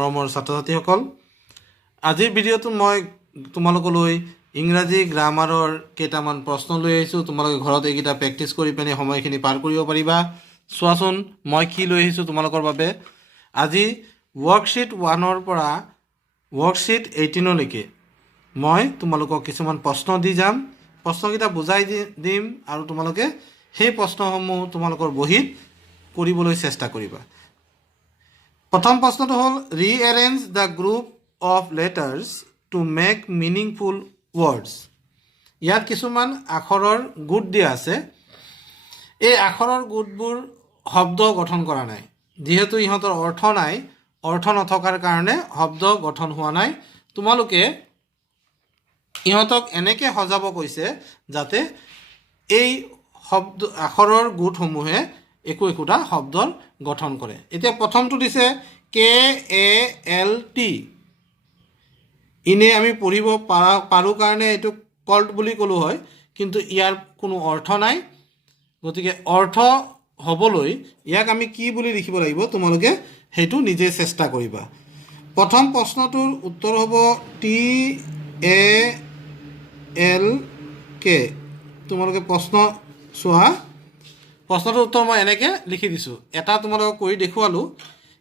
মৰমৰ ছাত্ৰ-ছাত্ৰীসকল আজিৰ ভিডিঅ'টো মই তোমালোকলৈ ইংৰাজী গ্ৰামাৰৰ কেইটামান প্ৰশ্ন লৈ আহিছোঁ তোমালোকে ঘৰত এইকেইটা প্ৰেক্টিছ কৰি পিনে সময়খিনি পাৰ কৰিব পাৰিবা চোৱাচোন মই কি লৈ আহিছোঁ তোমালোকৰ বাবে আজি worksheet 1 ৰ পৰা worksheet 18 লৈকে মই তোমালোকক কিছুমান প্ৰশ্ন দি যাম প্ৰশ্নকেইটা বুজাই দিম আৰু তোমালোকে সেই প্ৰশ্নসমূহ তোমালোকৰ বহিত কৰিবলৈ চেষ্টা কৰিবা প্ৰথম প্ৰশ্নটো হ'ল rearrange the group of letters to make meaningful words ইয়াত কিছুমান আখৰৰ গোট দিয়া আছে এই আখৰৰ গোটবোৰ শব্দ গঠন কৰা নাই যেহেতু ইহঁতৰ অৰ্থ নাই অৰ্থ নথকাৰ কাৰণে শব্দ গঠন হোৱা নাই তোমালোকে ইহঁতক এনেকৈ সজাব কৈছে যাতে এই শব্দ আখৰৰ গোটসমূহে একোটা শব্দৰ গঠন কৰে এতিয়া প্ৰথমটো দিছে KALT ইনে আমি পঢ়িব পাৰো কাৰণে এটো কল্ট বুলি কলো হয় কিন্তু ইয়াৰ কোনো অৰ্থ নাই গতিকে অৰ্থ হবলৈ ইয়াক আমি কি বুলি লিখিব লাগিব তোমালোকে হেতু নিজে চেষ্টা কৰিবা প্ৰথম প্ৰশ্নটোৰ উত্তৰ হ'ব TALK তোমালোকে প্ৰশ্ন চোৱা প্ৰশ্নটোৰ উত্তৰ মই এনেকৈ লিখি দিছোঁ এটা তোমালোকক কৰি দেখুৱালোঁ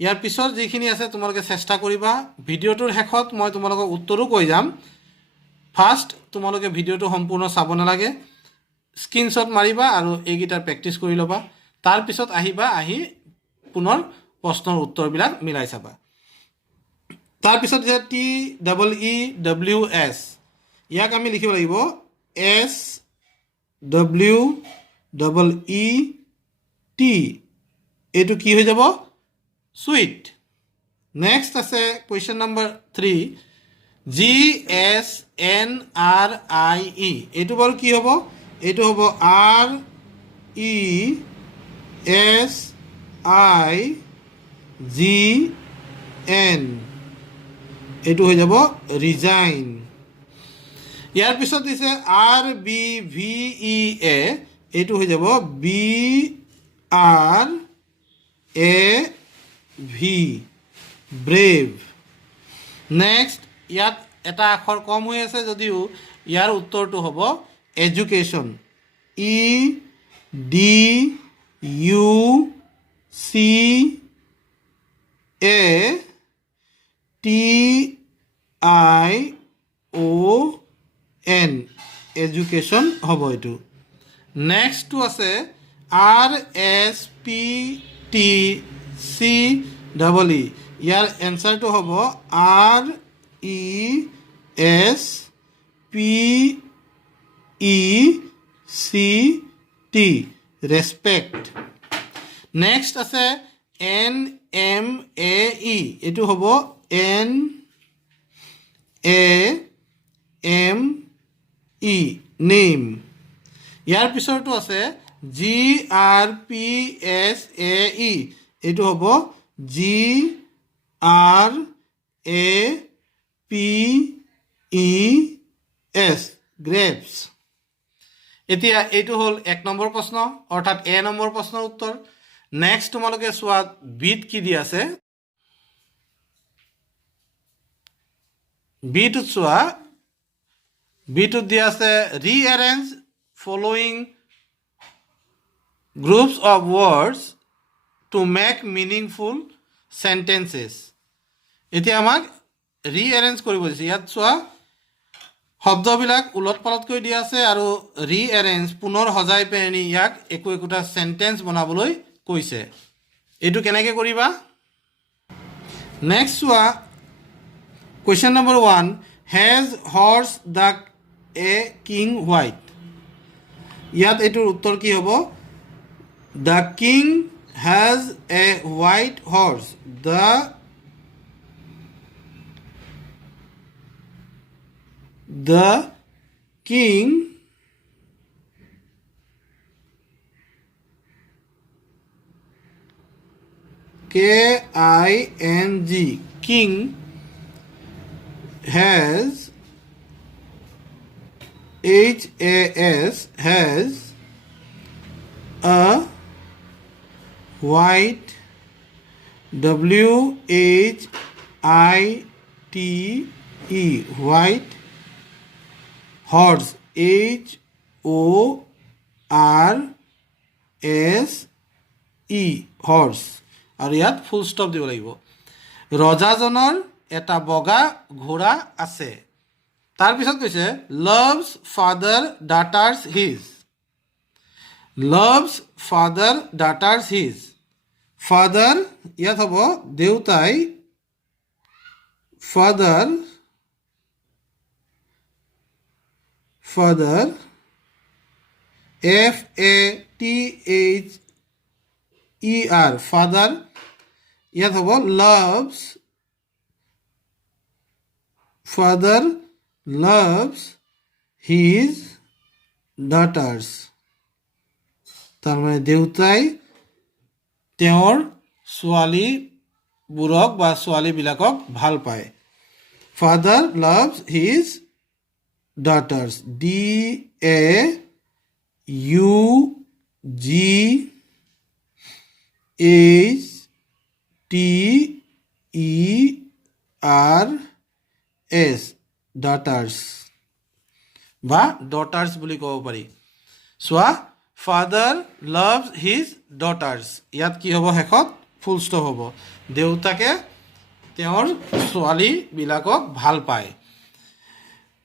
ইয়াৰ পিছত যিখিনি আছে তোমালোকে চেষ্টা কৰিবা ভিডিঅ'টোৰ শেষত মই তোমালোকক উত্তৰো কৈ যাম ফাৰ্ষ্ট তোমালোকে ভিডিঅ'টো সম্পূৰ্ণ চাব নালাগে স্ক্ৰীনশ্বট মাৰিবা আৰু এইকেইটাৰ প্ৰেক্টিছ কৰি ল'বা তাৰ পিছত আহিবা আহি পুনৰ প্ৰশ্নৰ উত্তৰবিলাক মিলাই চাবা তাৰ পিছত যে TEEWS ইয়াক আমি লিখিব লাগিব SWEET এইটো কি হৈ যাব sweet next আছে question number 3 GSNRIE এইটো বাৰু কি হ'ব এইটো হ'ব RESIGN এইটো হৈ যাব resign ইয়াৰ পিছত দিছে RBVEA এইটো হৈ যাব BRAV brave next ইয়াত এটা আখৰ কম হৈ আছে যদিও ইয়াৰ উত্তৰটো হ'ব education EDUCATION education হ'ব এইটো next to আছে RSPTCEE ইয়াৰ এনসাৰটো হ'ব RESPECT respect next আছে NMAE এইটো হ'ব NAME name ইয়াৰ পিছৰটো আছে GRPSAE এইটো হ'ব GRAPES grapes এতিয়া এইটো হ'ল 1 নম্বৰ প্ৰশ্ন অৰ্থাৎ A নম্বৰ প্ৰশ্নৰ উত্তৰ নেক্সট তোমালোকে চোৱা বিট কি দি আছে বিটত চোৱা বিটত দি আছে rearrange following groups of words to make meaningful sentences এতিয়া আমাক rearrange কৰিব দিছে ইয়াত চোৱা শব্দবিলাক উলট-পালটকৈ দিয়া আছে আৰু rearrange পুনৰ সজাই পেনি ইয়াক একোটা সেন্টেন্স বনাবলৈ কৈছে এটো কেনেকৈ কৰিবা নেক্সট চোৱা question number 1 has horse duck a king white ইয়াত এটোৰ উত্তৰ কি হ'ব the king has a white horse the king KING king has has a white I-T-E, white. Horse, H-O-R-S-E, horse. আৰু ইয়াত ফুল ষ্টপ দিব লাগিব। ৰজাজনৰ এটা বগা ঘোঁৰা আছে। তাৰপিছত কৈছে loves father daughters his. loves father daughters his. father ইয়াত হ'ব দেউতাই, father F-A-T-H-E-R, father ইয়াত হ'ব loves, father loves his daughters. তাৰমানে দেউতাই তেওঁৰ ছোৱালীবোৰক বা ছোৱালীবিলাকক ভাল পায়। father loves his daughters. D-A-U-G-H-T-E-R-S, daughters বা daughters বুলি ক'ব পাৰি। চোৱা, father loves his daughters, ইয়াত কি হ'ব, শেষত ফুল ষ্টপ হ'ব। দেউতাকে তেওঁৰ ছোৱালীবিলাকক ভাল পায়।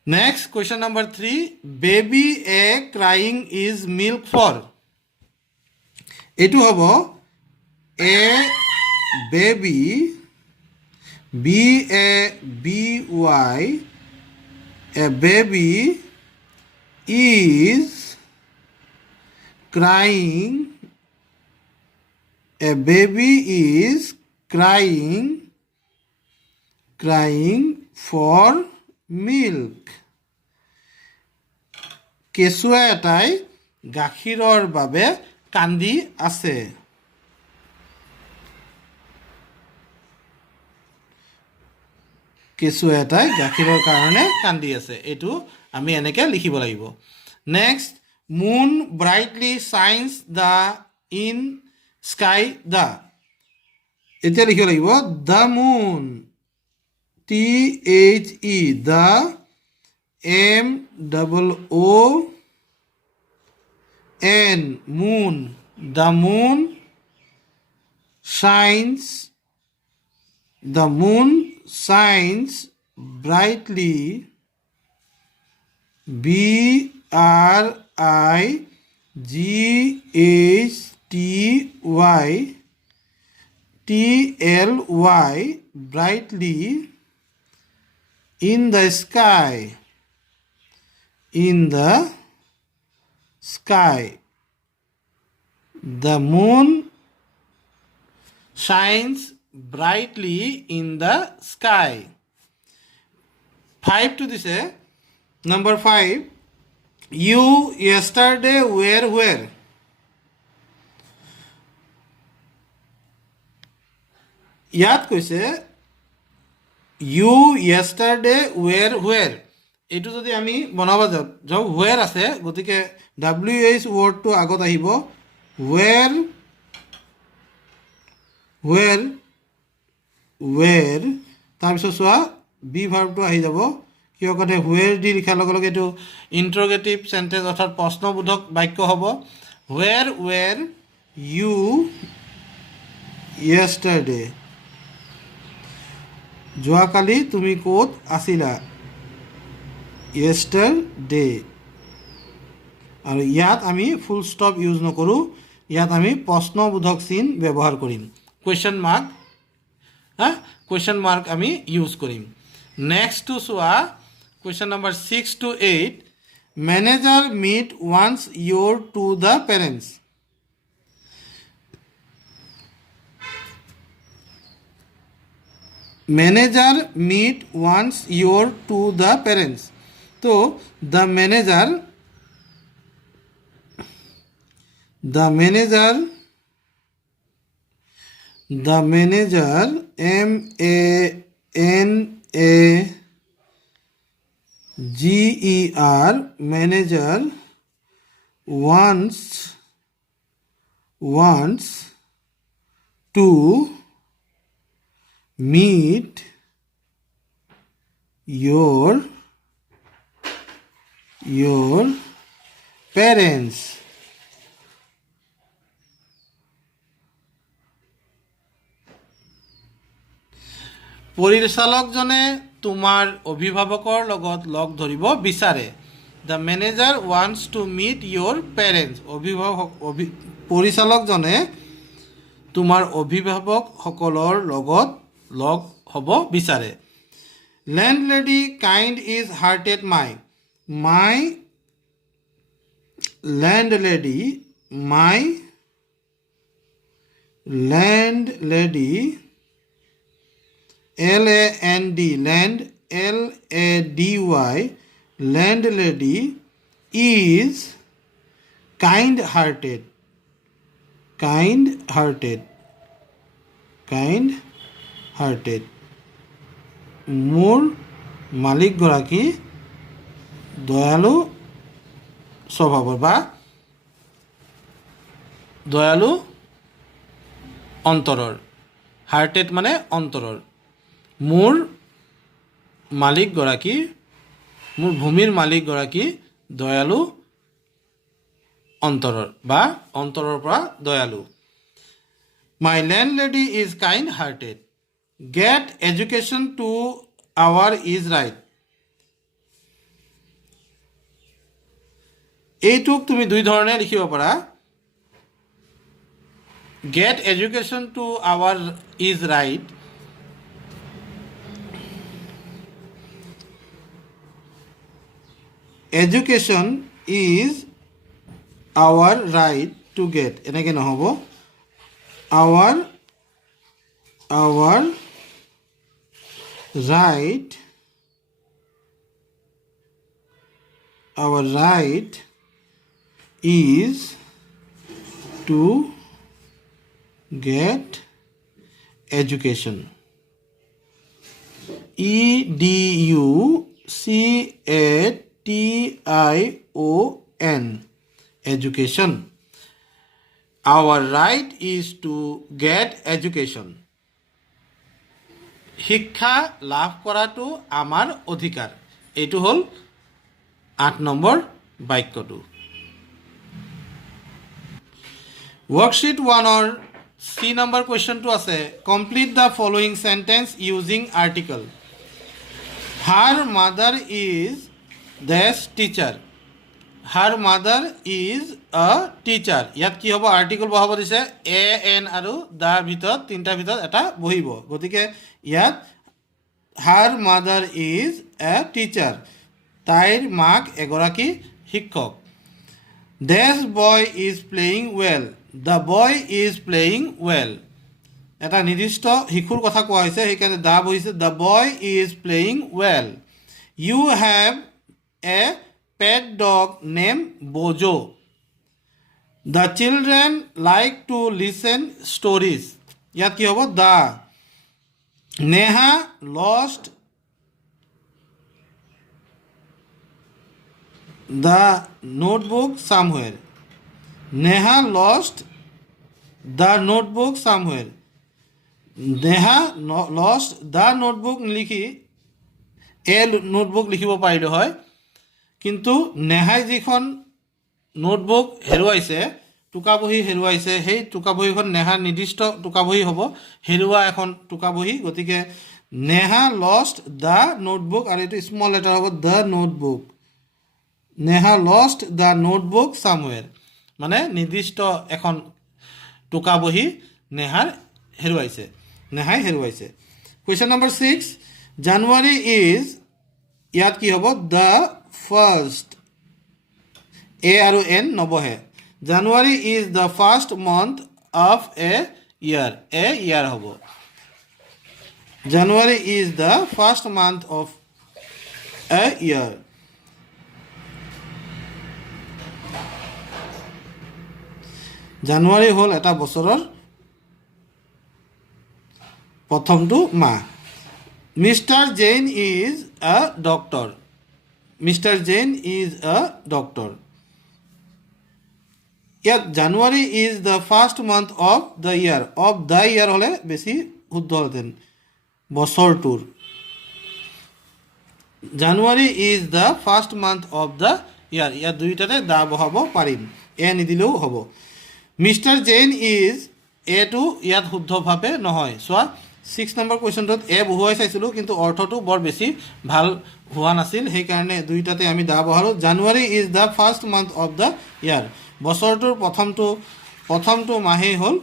Next, question number 3. Baby a crying is milk for. এইটো হ'ব a baby, B-A-B-Y, a baby is crying, a baby is crying for milk. কেঁচুৱা এটাই গাখীৰৰ বাবে কান্দি আছে। কেঁচুৱা এটাই গাখীৰৰ কাৰণে কান্দি আছে, এইটো আমি এনেকৈ লিখিব লাগিব। Next, moon brightly shines the in sky the. এতিয়া লিখিব লাগিব the moon, T-H-E, the M-O-O-N, moon. The moon shines brightly, B-R-I-G-H-T-Y, brightly in the sky. The moon shines brightly in the sky. 5 to this. Number 5. You yesterday were where? ইয়াত কৈছে you yesterday were where. এইটো যদি আমি বনাব যাওঁ where আছে, গতিকে WH ৱৰ্ডটো আগত আহিব, where তাৰপিছত চোৱা বি ভাৰ্বটো আহি যাব। কিয় কাৰণে where দি লিখাৰ লগে লগে এইটো ইণ্টাৰগেটিভ চেণ্টেঞ্চ অৰ্থাৎ প্ৰশ্নবোধক বাক্য হ'ব। where were you yesterday, যোৱাকালি তুমি ক'ত আছিলা, yesterday। আৰু ইয়াত আমি ফুল ষ্টপ ইউজ নকৰোঁ, ইয়াত আমি প্ৰশ্নবোধক চিন ব্যৱহাৰ কৰিম, কুৱেশ্যন মাৰ্ক আমি ইউজ কৰিম। নেক্সটটো চোৱা, question number 6 to 8. Manager meet wants your to the parents. Manager meet wants your to the parents. So the manager MANAGER, manager wants to meet your parents. পৰিচালকজনে তোমাৰ অভিভাৱকৰ লগত লগ ধৰিব বিচাৰে। The manager wants to meet your parents. পৰিচালকজনে তোমাৰ অভিভাৱকসকলৰ লগত লগ হ'ব বিচাৰে। Landlady kind is hearted my landlady L-A-N-D land L-A-D-Y landlady is kind-hearted মোৰ মালিকগৰাকী দয়ালু স্বভাৱৰ বা দয়ালু অন্তৰৰ। হাৰ্টেড মানে অন্তৰৰ। মোৰ মালিকগৰাকী মোৰ ভূমিৰ মালিকগৰাকী দয়ালু অন্তৰৰ বা অন্তৰৰ পৰা দয়ালু। My landlady is kind-hearted. Get education to our is right. এইটোক তুমি দুই ধৰণে লিখিব পাৰা। Get education to our is right. Education is our right to get. এনেকৈ নহ'ব। Our right is to get education. education. Education. Our right is to get education. শিক্ষা লাভ কৰাটো আমাৰ অধিকাৰ। এইটো হ'ল 8 নম্বৰ বাক্যটো। Worksheet 1-ৰ C নম্বৰ কুৱেশ্যনটো আছে। Complete the following sentence using article. Her mother is dash teacher. Her mother is a teacher. ইয়াত কি হ'ব? আৰ্টিকল বহাব দিছে। এ এন আৰু দাৰ ভিতৰত তিনিটাৰ ভিতৰত এটা বহিব। গতিকে ইয়াত her mother is a teacher. তাইৰ মাক এগৰাকী শিক্ষক। This boy is playing well. The boy is playing well. এটা নিৰ্দিষ্ট শিশুৰ কথা কোৱা হৈছে, সেইকাৰণে দা বহিছে। The boy is playing well. You have a pet dog named Bojo. The children like to listen stories. ইয়াত কি হ'ব? দা। Neha lost the notebook somewhere. Neha lost the notebook somewhere. Neha lost the notebook লিখি notebook লিখিব পাৰিলে হয়, কিন্তু নেহাই যিখন notebook হেৰুৱাইছে, টোকা বহী হেৰুৱাইছে, সেই টোকা বহীখন নেহাৰ নিৰ্দিষ্ট টোকা বহী হ'ব, হেৰুৱা এখন টোকা বহী। গতিকে নেহা লষ্ট দ্য নোটবুক, আৰু এইটো স্মল লেটাৰ হ'ব the notebook. Neha lost the notebook somewhere, মানে নিৰ্দিষ্ট এখন টোকা বহী নেহাই হেৰুৱাইছে। কুৱেশ্যন নম্বৰ 6, জানুৱাৰী ইজ, ইয়াত কি হ'ব? The first. এ আৰু এন নবহে। January is the first month of a year. A year হ'ব। January is the first month of a year. জানুৱাৰী হ'ল এটা বছৰৰ প্ৰথমটো মাহ। Mister Jain is a doctor. Mister Jain is a doctor. ইয়াত January is the first month of the year. Of the year হ'লে বেছি শুদ্ধ হ'লহেঁতেন, বছৰটোৰ। January is the first month of the year ইয়াত দুইটাতে দা বহাব পাৰিম এ নিদিলেও হ'ব মিষ্টাৰ জেইন ইজ এটো ইয়াত শুদ্ধভাৱে নহয় চোৱা 6 নম্বৰ কুৱেশ্যনটোত এ বহুৱাই চাইছিলোঁ কিন্তু অৰ্থটো বৰ বেছি ভাল হোৱা নাছিল সেইকাৰণে দুইটাতে আমি দা বহালোঁ January is the first month of the year বছৰটোৰ প্ৰথমটো মাহেই হ'ল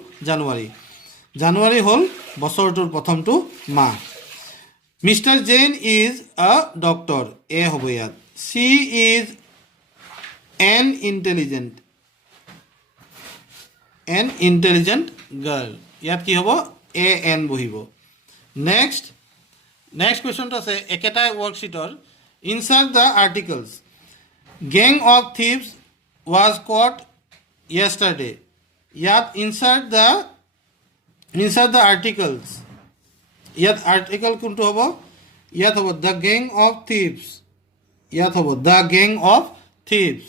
জানুৱাৰী হ'ল বছৰটোৰ প্ৰথমটো মাহ mister Jain is a doctor a হ'ব ইয়াত she is an intelligent girl ইয়াত কি হ'ব এ এন বহিব নেক্সট কুৱেশ্যনটো আছে একেটাই ৱৰ্কশ্বিটৰ insert the articles gang of thieves was caught yesterday ইয়াত ইনচাৰ্ট দ্য আৰ্টিকলছ ইয়াত আৰ্টিকল কোনটো হ'ব ইয়াত হ'ব দ্য গেং অফ থিভছ ইয়াত হ'ব দ্য গেং অফ থিভছ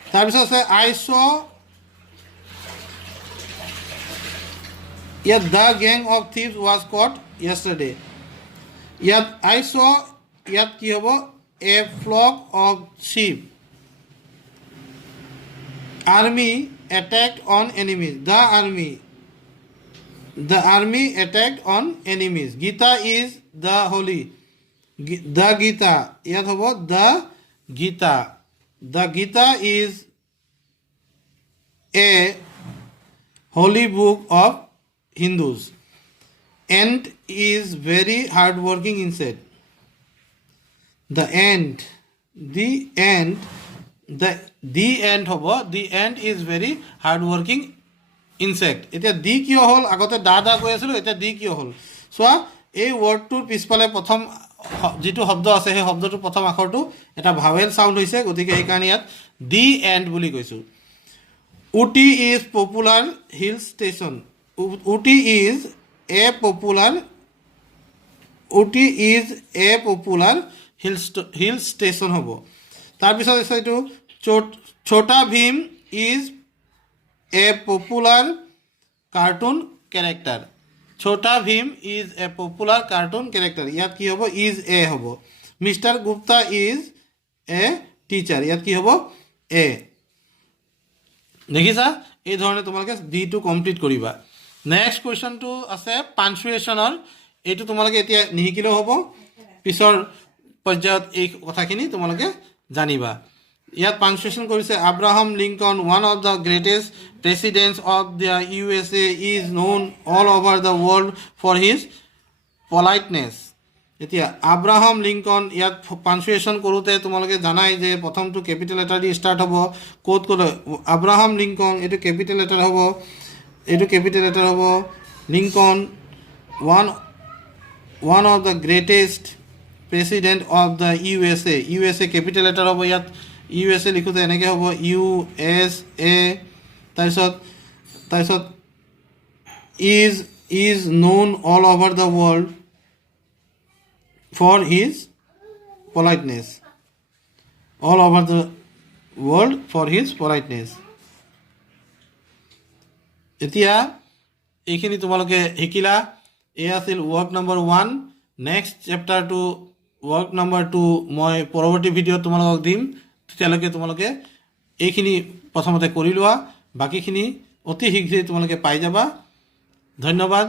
তাৰপিছত আছে আই চ ইয়াত the gang of thieves was caught yesterday ইয়াত আই চ ইয়াত কি হ'ব a flock of sheep army attacked on enemies The army attacked on enemies. Gita is the holy. The Gita. Yat hobo the Gita. The Gita is a holy book of Hindus. Ant is very hardworking insect. The ant hobo. The ant is very hardworking insect এতিয়া দি কিয় হ'ল আগতে দা কৈ আছিলোঁ এতিয়া দি কিয় হ'ল চোৱা এই ৱৰ্ডটোৰ পিছফালে প্ৰথম যিটো শব্দ আছে সেই শব্দটোৰ প্ৰথম আখৰটো এটা ভাৱেল চাউণ্ড হৈছে গতিকে সেইকাৰণে ইয়াত দি এণ্ড বুলি কৈছোঁ Ooty is popular hill station Ooty is a popular hill station হ'ব তাৰপিছত আছে এইটো Chhota Bheem is a popular cartoon character Chota Bhim is a popular cartoon character ইয়াত কি হ'ব is a হ'ব Mr. Gupta is a teacher ইয়াত কি হ'ব a দেখিছা এই ধৰণে তোমালোকে D2 কমপ্লিট কৰিবা নেক্সট কুৱেশ্যনটো আছে পাঞ্চুৱেশ্যনৰ এইটো তোমালোকে এতিয়া নিহিকিলেও হ'ব পিছৰ পৰ্যায়ত এই কথাখিনি তোমালোকে জানিবা ইয়াত পাঞ্চুৱেশ্যন কৰিছে Abraham Lincoln one of the greatest presidents of the USA is known all over the world for his politeness এতিয়া আব্ৰাহাম লিংকন ইয়াত পাঞ্চুৱেশ্যন কৰোঁতে তোমালোকে জানাই যে প্ৰথমটো কেপিটেল লেটাৰ দি ষ্টাৰ্ট হ'ব ক'ত আব্ৰাহাম লিংকন এইটো কেপিটেল লেটাৰ হ'ব Lincoln one of the greatest president of the USA capital letter হ'ব ইয়াত USA লিখোঁতে এনেকৈ হ'ব USA তাৰপিছত is known all over the world for his politeness এতিয়া এইখিনি তোমালোকে শিকিলা এই আছিল ৱৰ্ক নম্বৰ 1 নেক্সট চেপ্টাৰটো ৱৰ্ক নম্বৰ 2 মই পৰৱৰ্তী ভিডিঅ'ত তোমালোকক দিম তেতিয়ালৈকে তোমালোকে এইখিনি প্ৰথমতে কৰি লোৱা বাকীখিনি অতি শীঘ্ৰে তোমালোকে পাই যাবা ধন্যবাদ